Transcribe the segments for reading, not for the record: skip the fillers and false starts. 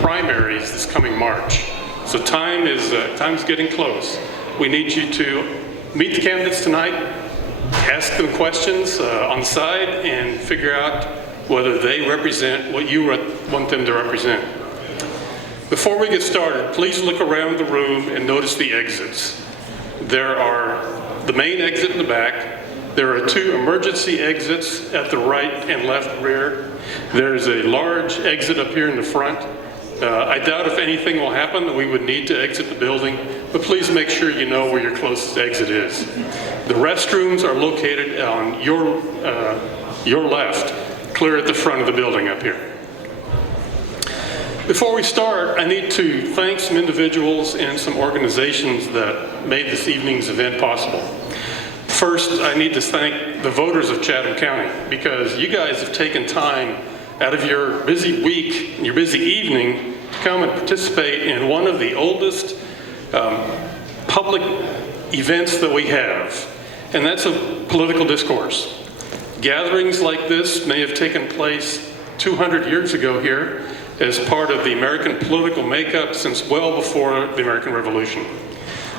primaries this coming March. So time's getting close. We need you to meet the candidates tonight, ask them questions on the side, and figure out whether they represent what you want them to represent. Before we get started, please look around the room and notice the exits. There are the main exit in the back. There are 2 emergency exits at the right and left rear. There's a large exit up here in the front. I doubt if anything will happen that we would need to exit the building, but please make sure you know where your closest exit is. The restrooms are located on your left, clear at the front of the building up here. Before we start, I need to thank some individuals and some organizations that made this evening's event possible. First, I need to thank the voters of Chatham County, because you guys have taken time out of your busy week, your busy evening, to come and participate in one of the oldest public events that we have, and that's a political discourse. Gatherings like this may have taken place 200 years ago here as part of the American political makeup since well before the American Revolution,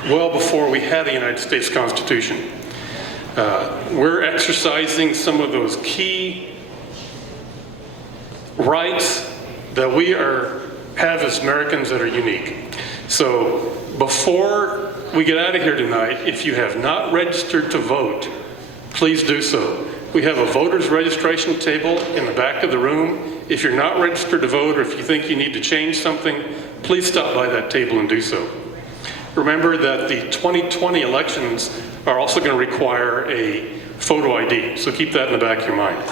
well before we had a United States Constitution. We're exercising some of those key rights that we have as Americans that are unique. So before we get out of here tonight, if you have not registered to vote, please do so. We have a voter's registration table in the back of the room. If you're not registered to vote, or if you think you need to change something, please stop by that table and do so. Remember that the 2020 elections are also going to require a photo ID, so keep that in the back of your mind.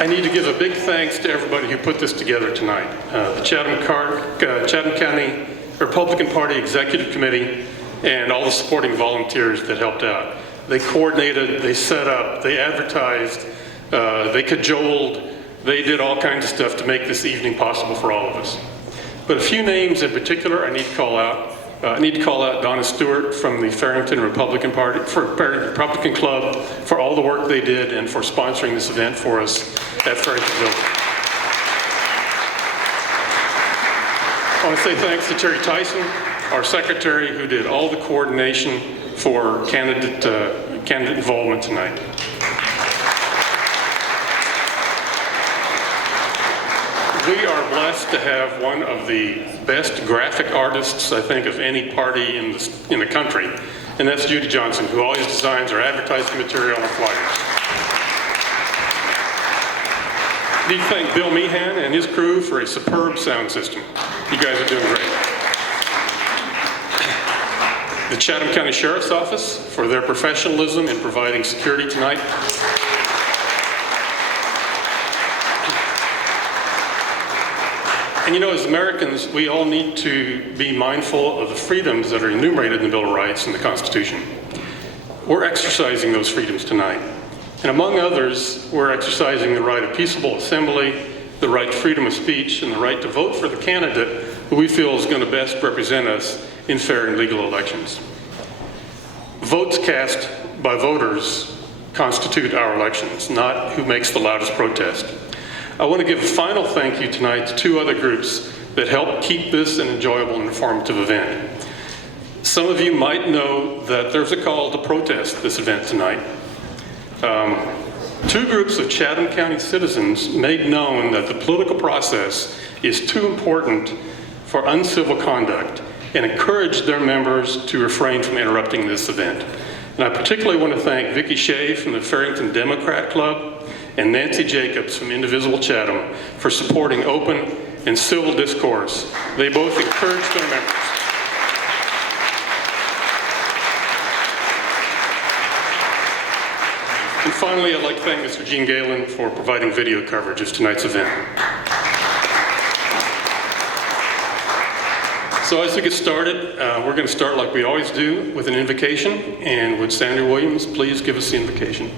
I need to give a big thanks to everybody who put this together tonight. The Chatham County Republican Party Executive Committee and all the supporting volunteers that helped out. They coordinated, they set up, they advertised, they cajoled, they did all kinds of stuff to make this evening possible for all of us. But a few names in particular I need to call out. I need to call out Donna Stewart from the Fearrington Republican Club for all the work they did and for sponsoring this event for us at Fearrington. I want to say thanks to Terry Tyson, our secretary, who did all the coordination for candidate involvement tonight. We are blessed to have one of the best graphic artists, I think, of any party in the country, and that's Judy Johnson, who always designs our advertising material and flyers. I need to thank Bill Meehan and his crew for a superb sound system. You guys are doing great. The Chatham County Sheriff's Office for their professionalism in providing security tonight. And you know, as Americans, we all need to be mindful of the freedoms that are enumerated in the Bill of Rights and the Constitution. We're exercising those freedoms tonight. And among others, we're exercising the right of peaceable assembly, the right to freedom of speech, and the right to vote for the candidate who we feel is going to best represent us in fair and legal elections. Votes cast by voters constitute our elections, not who makes the loudest protest. I want to give a final thank you tonight to 2 other groups that helped keep this an enjoyable and informative event. Some of you might know that there's a call to protest this event tonight. 2 groups of Chatham County citizens made known that the political process is too important for uncivil conduct and encouraged their members to refrain from interrupting this event. And I particularly want to thank Vicki Shea from the Fearrington Democrat Club and Nancy Jacobs from Indivisible Chatham for supporting open and civil discourse. They both encouraged their members. And finally, I'd like to thank Mr. Gene Galin for providing video coverage of tonight's event. So as we get started, we're going to start like we always do with an invocation. And would Sandra Williams please give us the invocation?